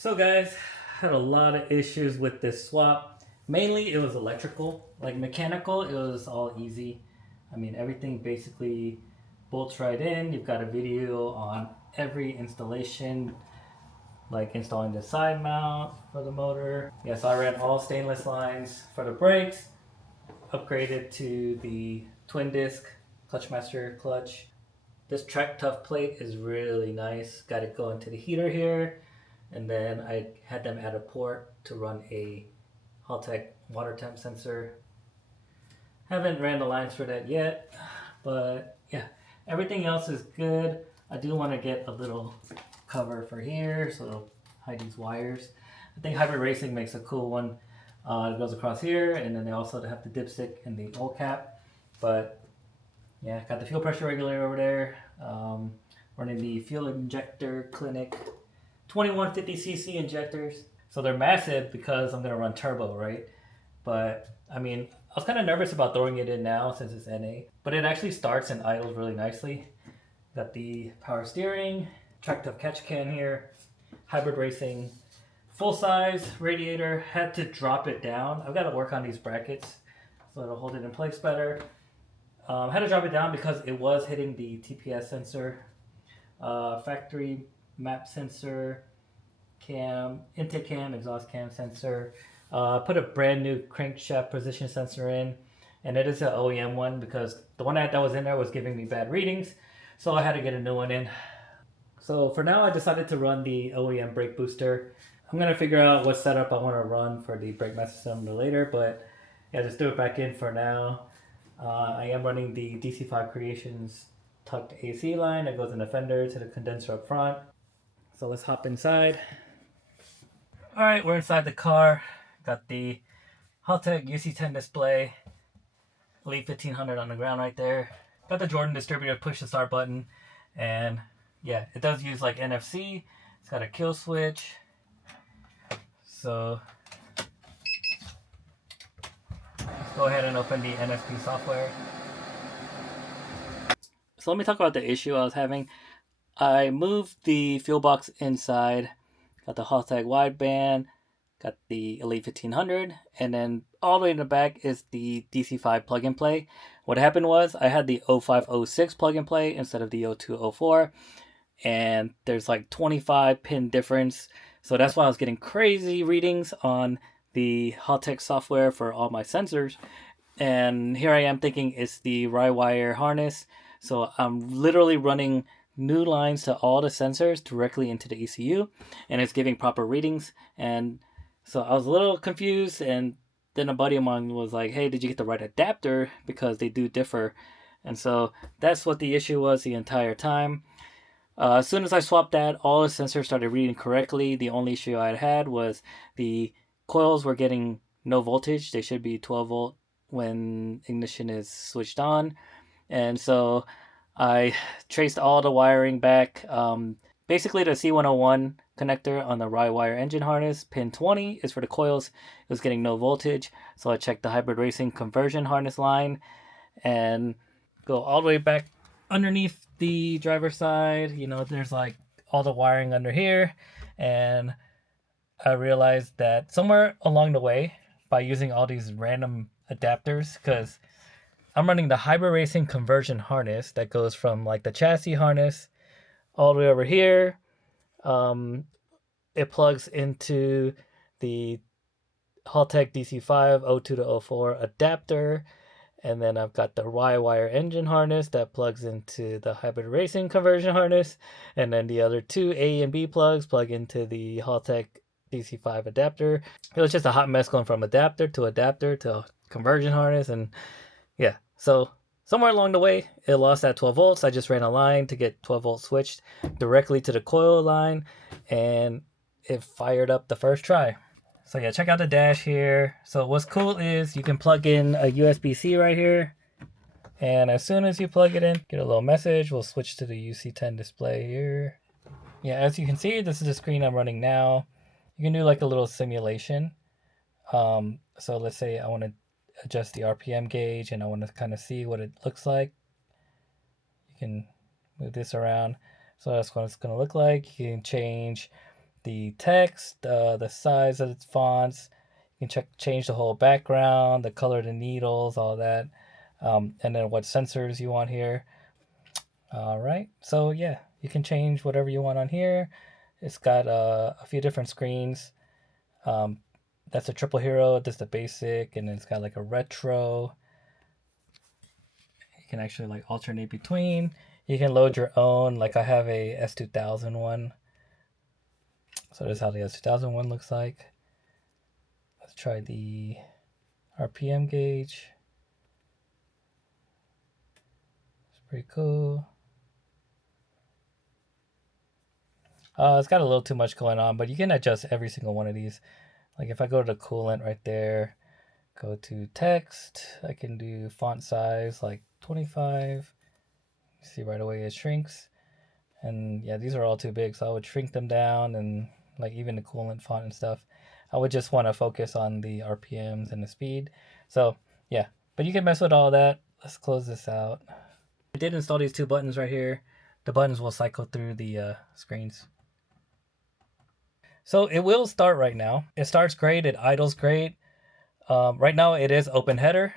So guys, had a lot of issues with this swap. Mainly it was electrical. Like mechanical, it was all easy. I mean, everything basically bolts right in. You've got a video on every installation, like installing the side mount for the motor. Yes, I ran all stainless lines for the brakes, upgraded to the twin disc Clutchmaster clutch. This track tough plate is really nice. Got it going to the heater here. And then I had them add a port to run a Haltech water temp sensor. Haven't ran the lines for that yet, but yeah, everything else is good. I do want to get a little cover for here so it'll hide these wires. I think Hybrid Racing makes a cool one. It goes across here, and then they also have the dipstick and the oil cap. But yeah, got the fuel pressure regulator over there. Running the fuel injector clinic 2150cc injectors. So they're massive because I'm going to run turbo, right? But I mean, I was kind of nervous about throwing it in now since it's NA. But it actually starts and idles really nicely. Got the power steering, track tough catch can here, Hybrid Racing, full size radiator. Had to drop it down. I've got to work on these brackets so it'll hold it in place better. Had to drop it down because it was hitting the TPS sensor. Factory map sensor, cam, intake cam, exhaust cam sensor. Put a brand new crankshaft position sensor in, and it is an OEM one because the one that was in there was giving me bad readings, so I had to get a new one in. So for now, I decided to run the OEM brake booster. I'm gonna figure out what setup I want to run for the brake master cylinder later, but yeah, just do it back in for now. I am running the DC5 Creations tucked AC line that goes in the fender to the condenser up front. So let's hop inside. Alright, we're inside the car. Got the Haltech UC10 display. Elite 1500 on the ground right there. Got the Jordan distributor, push the start button. And yeah, it does use like NFC. It's got a kill switch. So let's go ahead and open the NSP software. So let me talk about the issue I was having. I moved the fuel box inside, got the Haltech wideband, got the Elite 1500, and then all the way in the back is the DC5 plug and play. What happened was I had the 0506 plug and play instead of the 0204, and there's like 25 pin difference. So that's why I was getting crazy readings on the Haltech software for all my sensors. And here I am thinking it's the Rywire harness. So I'm literally running new lines to all the sensors directly into the ECU, and it's giving proper readings. And so I was a little confused, and then a buddy of mine was like, hey, did you get the right adapter? Because they do differ. And so that's what the issue was the entire time. As soon as I swapped that, all the sensors started reading correctly. The only issue I had was the coils were getting no voltage. They should be 12 volt when ignition is switched on. And so I traced all the wiring back. Basically, the C101 connector on the Rywire engine harness, pin 20, is for the coils. It was getting no voltage. So I checked the Hybrid Racing conversion harness line and go all the way back underneath the driver's side. You know, there's like all the wiring under here. And I realized that somewhere along the way, by using all these random adapters, because I'm running the Hybrid Racing conversion harness that goes from like the chassis harness all the way over here. It plugs into the Haltech DC5 02 to 04 adapter. And then I've got the Rywire engine harness that plugs into the Hybrid Racing conversion harness. And then the other two A and B plugs plug into the Haltech DC5 adapter. It was just a hot mess going from adapter to conversion harness. And yeah, so somewhere along the way, it lost that 12 volts. I just ran a line to get 12 volts switched directly to the coil line, and it fired up the first try. So yeah, check out the dash here. So what's cool is you can plug in a USB-C right here, and as soon as you plug it in, get a little message. We'll switch to the UC10 display here. Yeah, as you can see, this is the screen I'm running now. You can do like a little simulation. So let's say I want to adjust the RPM gauge and I want to kind of see what it looks like. You can move this around. So that's what it's going to look like. You can change the text, the size of its fonts. You can change the whole background, the color of the needles, all that, and then what sensors you want here. All right, so yeah, you can change whatever you want on here. It's got a few different screens. Um, that's a triple hero. That's the basic, and then it's got like a retro. You can actually like alternate between. You can load your own. Like I have a S2000 one. So this is how the S2000 one looks like. Let's try the RPM gauge. It's pretty cool. It's got a little too much going on, but you can adjust every single one of these. Like if I go to the coolant right there, go to text, I can do font size like 25. You see right away it shrinks. And yeah, these are all too big, so I would shrink them down, and like even the coolant font and stuff. I would just want to focus on the RPMs and the speed. So yeah, but you can mess with all that. Let's close this out. I did install these two buttons right here. The buttons will cycle through the screens. So it will start right now. It starts great, it idles great. Right now it is open header.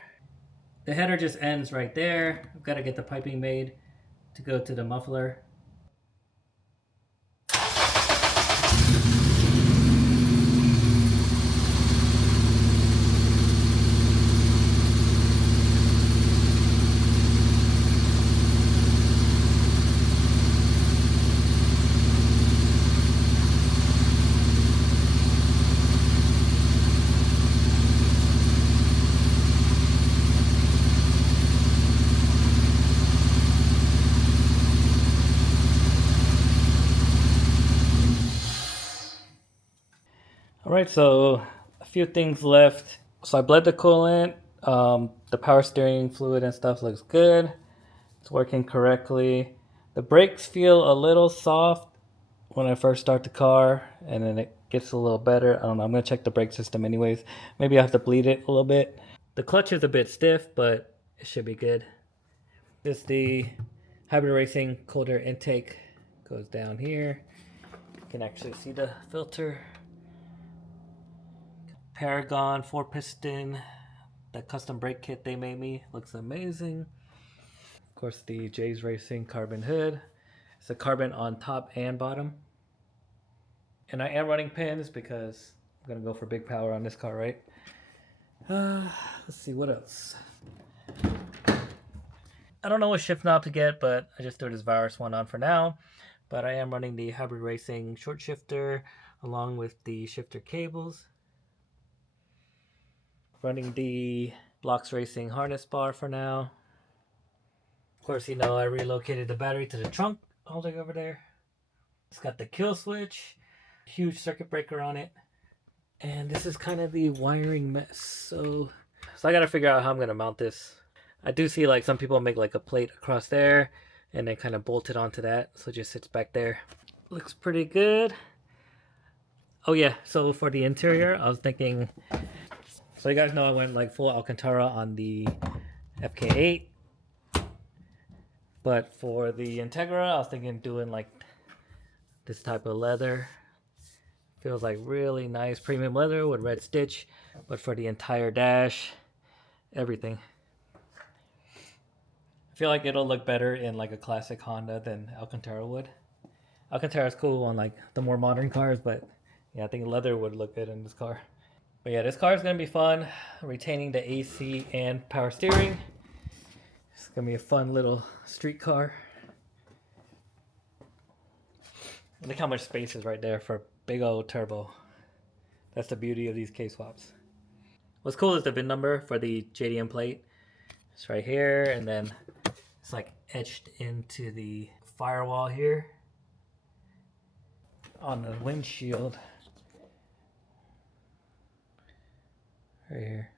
The header just ends right there. I've got to get the piping made to go to the muffler. All right, so a few things left. So I bled the coolant. The power steering fluid and stuff looks good. It's working correctly. The brakes feel a little soft when I first start the car, and then it gets a little better. I don't know. I'm gonna check the brake system anyways. Maybe I have to bleed it a little bit. The clutch is a bit stiff, but it should be good. This is the hybrid racing cold air intake. Goes down here. You can actually see the filter. Paragon 4-piston, that custom brake kit they made me looks amazing. Of course, the J's Racing carbon hood. It's a carbon on top and bottom. And I am running pins because I'm gonna go for big power on this car, right? Let's see what else. I don't know what shift knob to get, but I just threw this virus one on for now. But I am running the hybrid racing short shifter along with the shifter cables. Running the Blocks Racing harness bar for now. Of course, you know, I relocated the battery to the trunk holding over there. It's got the kill switch, huge circuit breaker on it. And this is kind of the wiring mess. So I got to figure out how I'm going to mount this. I do see like some people make like a plate across there and then kind of bolt it onto that. So it just sits back there. Looks pretty good. Oh yeah, so for the interior, I was thinking, so you guys know I went like full Alcantara on the FK8. But for the Integra, I was thinking doing like this type of leather. Feels like really nice premium leather with red stitch. But for the entire dash, everything. I feel like it'll look better in like a classic Honda than Alcantara would. Alcantara's cool on like the more modern cars, but yeah, I think leather would look good in this car. But yeah, this car is going to be fun, retaining the AC and power steering. It's going to be a fun little street car. Look how much space is right there for a big old turbo. That's the beauty of these kswaps. What's cool is the VIN number for the JDM plate. It's right here, and then it's like etched into the firewall here on the windshield. Right here.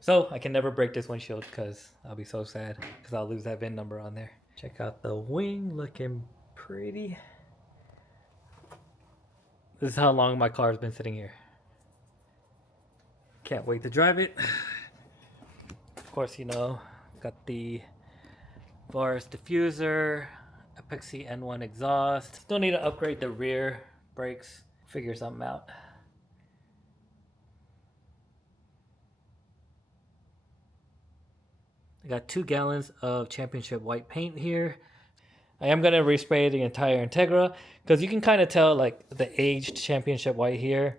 So I can never break this windshield because I'll be so sad because I'll lose that VIN number on there. Check out the wing, looking pretty. This is how long my car has been sitting here. Can't wait to drive it. Of course, you know, got the Vars diffuser. epoxy N1 exhaust. Still need to upgrade the rear brakes. Figure something out. I got 2 gallons of championship white paint here. I am going to respray the entire Integra because you can kind of tell like the aged championship white here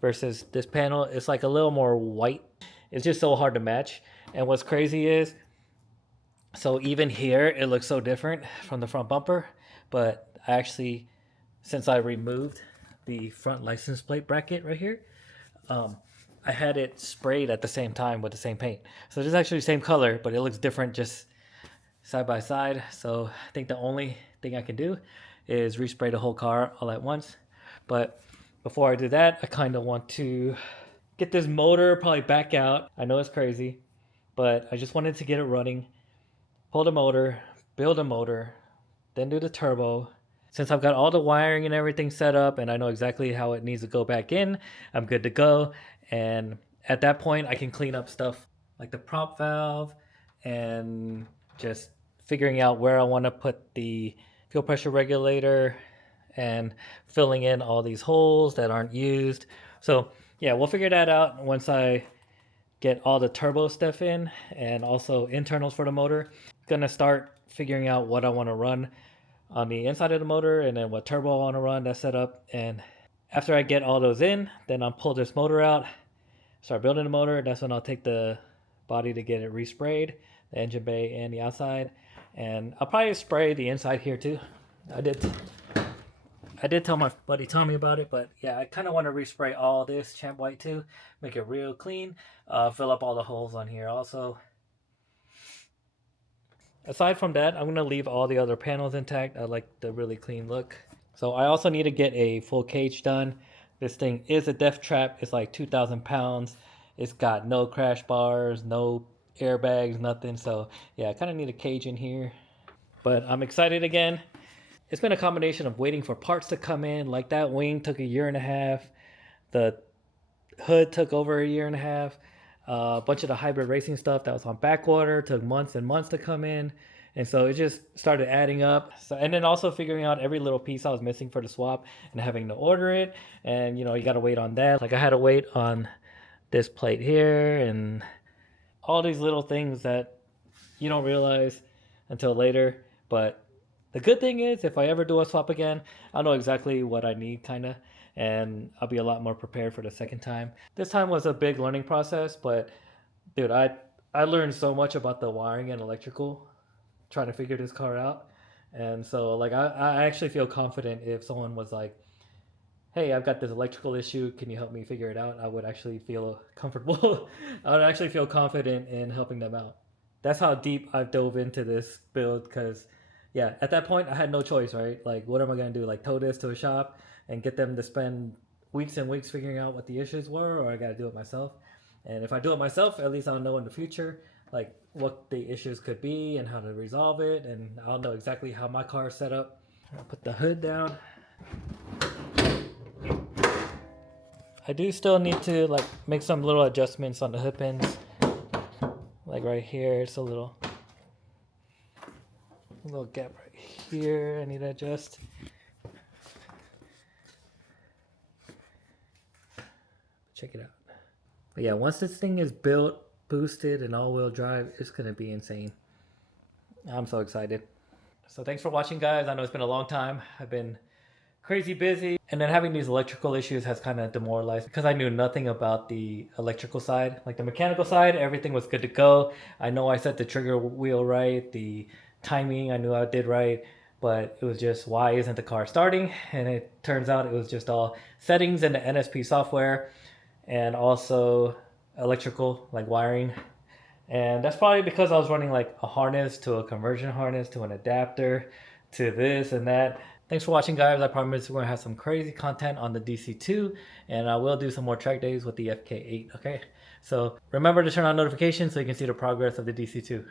versus this panel. It's like a little more white. It's just so hard to match. And what's crazy is, so even here it looks so different from the front bumper, but actually, since I removed the front license plate bracket right here, I had it sprayed at the same time with the same paint. So it's actually the same color, but it looks different just side by side. So I think the only thing I can do is respray the whole car all at once. But before I do that, I kind of want to get this motor probably back out. I know it's crazy, but I just wanted to get it running. Pull the motor, build a motor, then do the turbo. Since I've got all the wiring and everything set up and I know exactly how it needs to go back in, I'm good to go. And at that point, I can clean up stuff like the prop valve and just figuring out where I want to put the fuel pressure regulator and filling in all these holes that aren't used. So yeah, we'll figure that out once I get all the turbo stuff in and also internals for the motor. Gonna start figuring out what I want to run on the inside of the motor and then what turbo I want to run, that setup. And after I get all those in, then I'll pull this motor out, start building the motor. That's when I'll take the body to get it resprayed, the engine bay and the outside. And I'll probably spray the inside here too. I did tell my buddy Tommy about it, but yeah, I kind of want to respray all this champ white too, make it real clean, fill up all the holes on here also. Aside from that, I'm going to leave all the other panels intact. I like the really clean look. So I also need to get a full cage done. This thing is a death trap. It's like 2,000 pounds. It's got no crash bars, no airbags, nothing. So yeah, I kind of need a cage in here. But I'm excited again. It's been a combination of waiting for parts to come in. Like that wing took 1.5 years. The hood took over 1.5 years. A bunch of the hybrid racing stuff that was on back order took months and months to come in. And so it just started adding up. So, and then also figuring out every little piece I was missing for the swap and having to order it. And, you know, you got to wait on that. Like I had to wait on this plate here and all these little things that you don't realize until later. But the good thing is if I ever do a swap again, I'll know exactly what I need kind of. And I'll be a lot more prepared for the second time. This time was a big learning process, but dude, I learned so much about the wiring and electrical trying to figure this car out. And so like I actually feel confident if someone was like, hey, I've got this electrical issue, can you help me figure it out? I would actually feel comfortable. I would actually feel confident in helping them out. That's how deep I've dove into this build because yeah, at that point I had no choice, right? Like what am I going to do? Like tow this to a shop and get them to spend weeks and weeks figuring out what the issues were, or I got to do it myself. And if I do it myself, at least I'll know in the future, like what the issues could be and how to resolve it. And I'll know exactly how my car is set up. I'll put the hood down. I do still need to like make some little adjustments on the hood pins. Like right here, it's a little gap right here I need to adjust. Check it out. But yeah, once this thing is built, boosted, and all-wheel drive, it's going to be insane. I'm so excited. So thanks for watching, guys. I know it's been a long time. I've been crazy busy. And then having these electrical issues has kind of demoralized because I knew nothing about the electrical side. Like the mechanical side, everything was good to go. I know I set the trigger wheel right. The timing, I knew I did right. But it was just, why isn't the car starting? And it turns out it was just all settings in the NSP software. And also electrical, like wiring. And that's probably because I was running like a harness to a conversion harness to an adapter to this and that. Thanks for watching, guys. I promise we're going to have some crazy content on the DC2. And I will do some more track days with the FK8, okay? So remember to turn on notifications so you can see the progress of the DC2.